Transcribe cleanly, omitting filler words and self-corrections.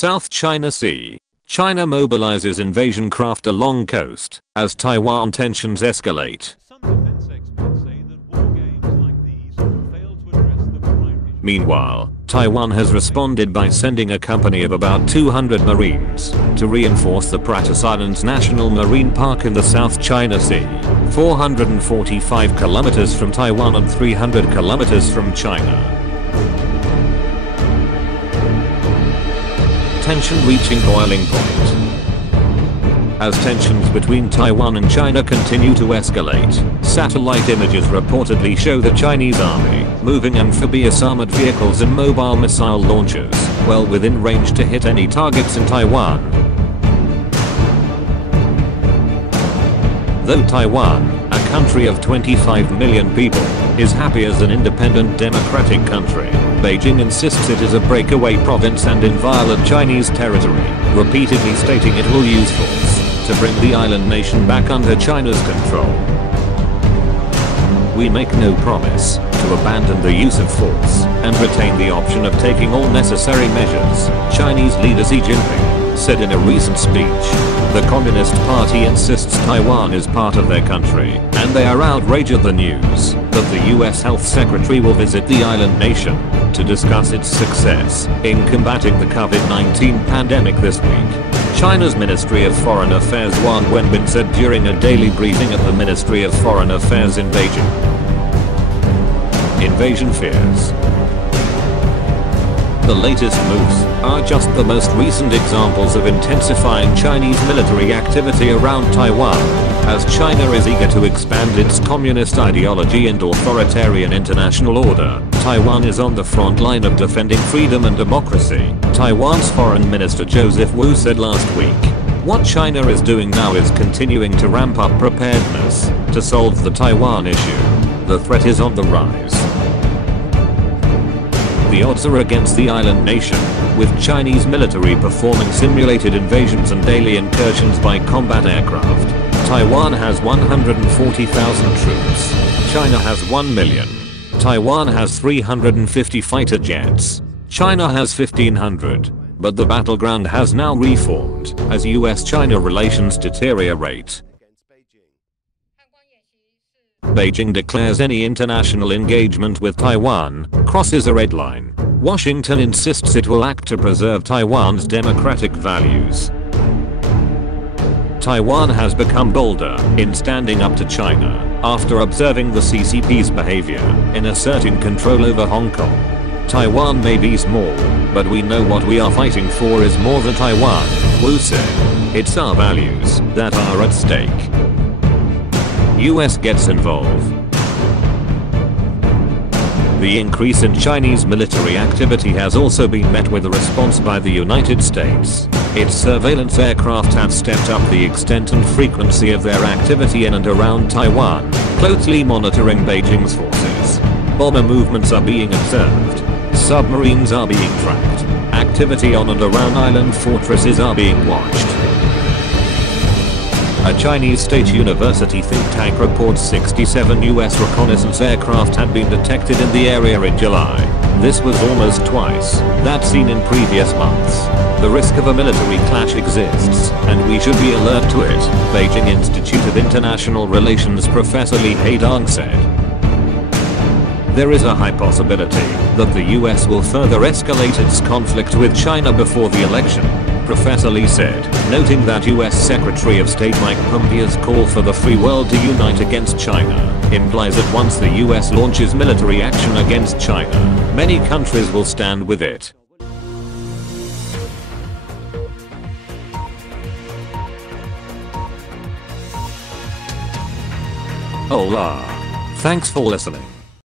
South China Sea. China mobilizes invasion craft along coast as Taiwan tensions escalate. Meanwhile, Taiwan has responded by sending a company of about 200 Marines to reinforce the Pratas Islands National Marine Park in the South China Sea, 445 kilometers from Taiwan and 300 kilometers from China. Tension reaching boiling point. As tensions between Taiwan and China continue to escalate, satellite images reportedly show the Chinese army moving amphibious armored vehicles and mobile missile launchers well within range to hit any targets in Taiwan. Though Taiwan, a country of 25 million people, is happy as an independent democratic country, Beijing insists it is a breakaway province and inviolate Chinese territory, repeatedly stating it will use force to bring the island nation back under China's control. We make no promise to abandon the use of force and retain the option of taking all necessary measures, Chinese leader Xi Jinping said in a recent speech. The Communist Party insists Taiwan is part of their country, and they are outraged at the news that the US Health Secretary will visit the island nation to discuss its success in combating the COVID-19 pandemic this week. China's Ministry of Foreign Affairs Wang Wenbin said during a daily briefing at the Ministry of Foreign Affairs in Beijing. Invasion fears. The latest moves are just the most recent examples of intensifying Chinese military activity around Taiwan, as China is eager to expand its communist ideology and authoritarian international order. Taiwan is on the front line of defending freedom and democracy, Taiwan's Foreign Minister Joseph Wu said last week. What China is doing now is continuing to ramp up preparedness to solve the Taiwan issue. The threat is on the rise. The odds are against the island nation, with Chinese military performing simulated invasions and daily incursions by combat aircraft. Taiwan has 140,000 troops. China has 1 million. Taiwan has 350 fighter jets. China has 1,500. But the battleground has now reformed as US-China relations deteriorate. Beijing declares any international engagement with Taiwan crosses a red line. Washington insists it will act to preserve Taiwan's democratic values. Taiwan has become bolder in standing up to China after observing the CCP's behavior in asserting control over Hong Kong. Taiwan may be small, but we know what we are fighting for is more than Taiwan, Wu said. It's our values that are at stake. US gets involved. The increase in Chinese military activity has also been met with a response by the United States. Its surveillance aircraft have stepped up the extent and frequency of their activity in and around Taiwan, closely monitoring Beijing's forces. Bomber movements are being observed. Submarines are being tracked. Activity on and around island fortresses are being watched. A Chinese state university think tank reports 67 US reconnaissance aircraft had been detected in the area in July. This was almost twice that seen in previous months. The risk of a military clash exists, and we should be alert to it, Beijing Institute of International Relations Professor Li Haidong said. There is a high possibility that the US will further escalate its conflict with China before the election, Professor Lee said, noting that US Secretary of State Mike Pompeo's call for the free world to unite against China implies that once the US launches military action against China, many countries will stand with it. Hola. Thanks for listening.